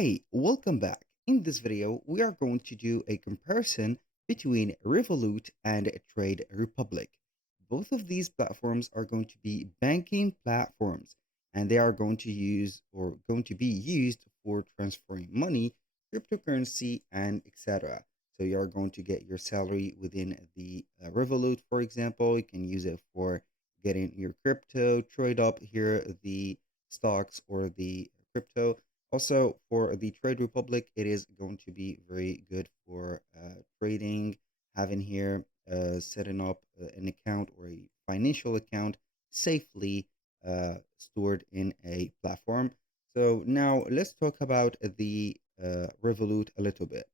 Hey, welcome back. In this video, we are going to do a comparison between Revolut and Trade Republic. Both of these platforms are going to be banking platforms and they are going to be used for transferring money, cryptocurrency, and etc. So you are going to get your salary within the Revolut, for example. You can use it for getting your crypto, trade up here the stocks or the crypto. Also, for the Trade Republic, it is going to be very good for trading, having here setting up an account or a financial account safely stored in a platform. So now let's talk about the Revolut a little bit.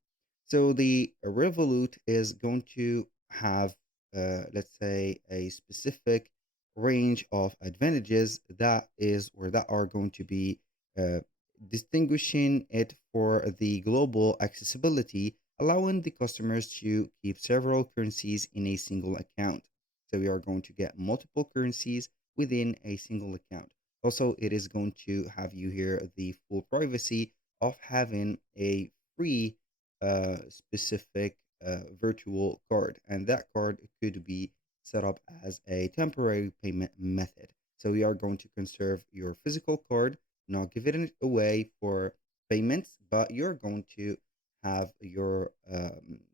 So the Revolut is going to have, let's say, a specific range of advantages that is or that are going to be uh, distinguishing it for the global accessibility, allowing the customers to keep several currencies in a single account. So we are going to get multiple currencies within a single account. Also, it is going to have you here the full privacy of having a free specific virtual card, and that card could be set up as a temporary payment method. So we are going to conserve your physical card, not giving it away for payments, but you're going to have your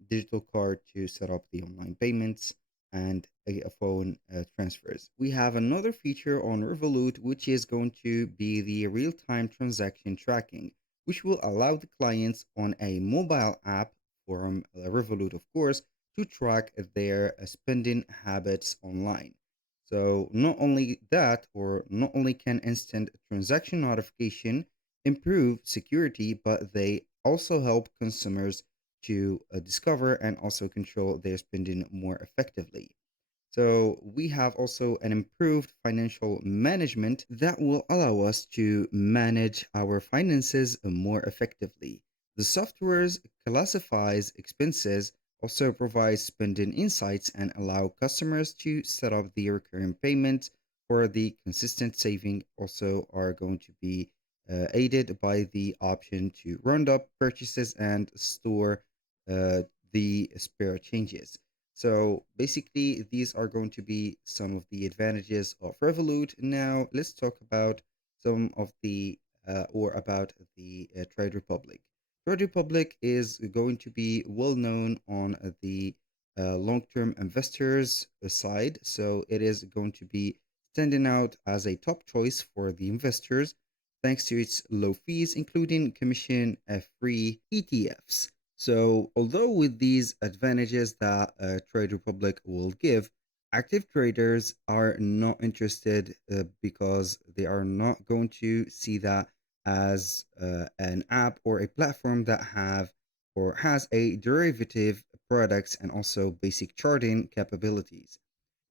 digital card to set up the online payments and a phone transfers. We have another feature on Revolut, which is going to be the real time transaction tracking, which will allow the clients on a mobile app from Revolut, of course, to track their spending habits online. So not only that, or not only can instant transaction notification improve security, but they also help consumers to discover and also control their spending more effectively. So we have also an improved financial management that will allow us to manage our finances more effectively. The software classifies expenses, also provides spending insights, and allow customers to set up the recurring payments for the consistent saving. Also are going to be aided by the option to round up purchases and store uh, the spare changes. So basically, these are going to be some of the advantages of Revolut. Now, let's talk about some of the or about the Trade Republic. Trade Republic is going to be well known on the long-term investors side. So it is going to be standing out as a top choice for the investors thanks to its low fees, including commission-free ETFs. So, although with these advantages that Trade Republic will give, active traders are not interested because they are not going to see that as an app or a platform that have or has a derivative products and also basic charting capabilities.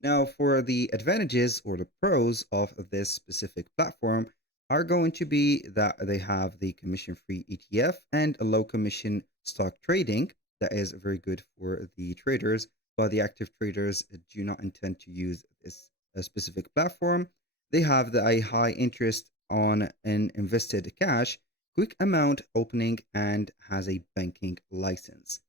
Now, for the advantages or the pros of this specific platform are going to be that they have the commission-free ETF and a low commission stock trading. That is very good for the traders, but the active traders do not intend to use this specific platform. They have a high interest on an invested cash, quick amount opening, and has a banking license.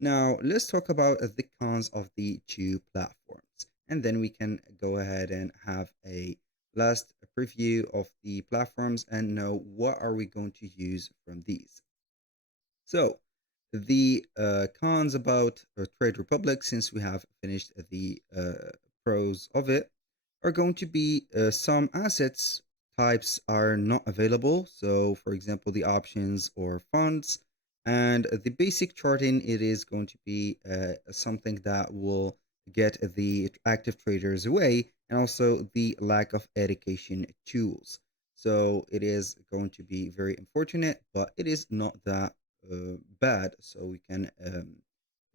Now, let's talk about the cons of the two platforms, and then we can go ahead and have a last preview of the platforms and know what are we going to use from these. So, the cons about Trade Republic, since we have finished the pros of it, are going to be some assets types are not available. So, for example, the options or funds and the basic charting, it is going to be something that will get the active traders away, and also the lack of education tools. So, it is going to be very unfortunate, but it is not that bad, so we can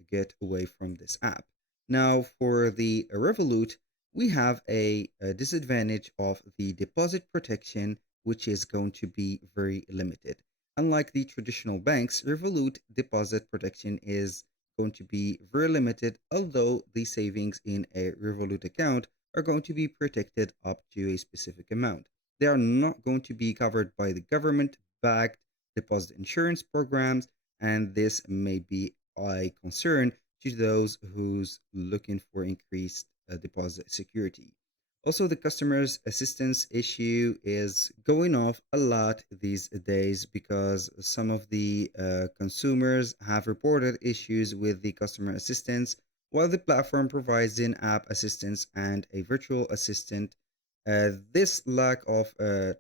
get away from this app. Now, for the Revolut, we have a disadvantage of the deposit protection, which is going to be very limited. Unlike the traditional banks, Revolut deposit protection is going to be very limited, although the savings in a Revolut account are going to be protected up to a specific amount. They are not going to be covered by the government backed deposit insurance programs, and this may be a concern to those who's looking for increased deposit security. Also, the customer's assistance issue is going off a lot these days because some of the consumers have reported issues with the customer assistance. While the platform provides in app assistance and a virtual assistant, this lack of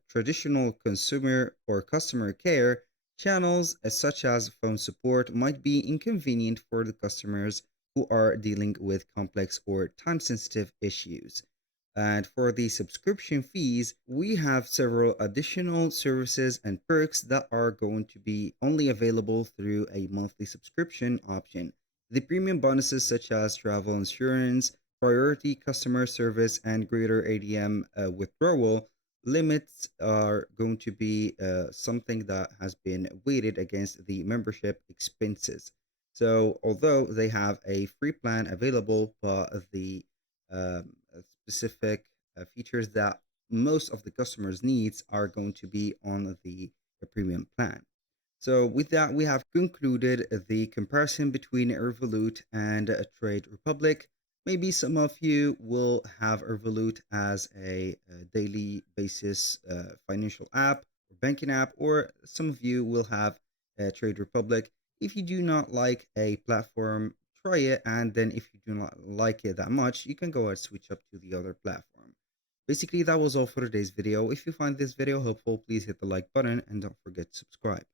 traditional consumer or customer care channels, such as phone support, might be inconvenient for the customers who are dealing with complex or time sensitive issues. And for the subscription fees, we have several additional services and perks that are going to be only available through a monthly subscription option. The premium bonuses, such as travel insurance, priority customer service, and greater ADM withdrawal limits, are going to be something that has been weighted against the membership expenses. So, although they have a free plan available, but the specific features that most of the customers' needs are going to be on the premium plan. So, with that, we have concluded the comparison between Revolut and Trade Republic. Maybe some of you will have Revolut as a daily basis financial app or banking app, or some of you will have Trade Republic. If you do not like a platform, try it, and then if you do not like it that much, you can go ahead and switch up to the other platform. Basically, that was all for today's video. If you find this video helpful, please hit the like button and don't forget to subscribe.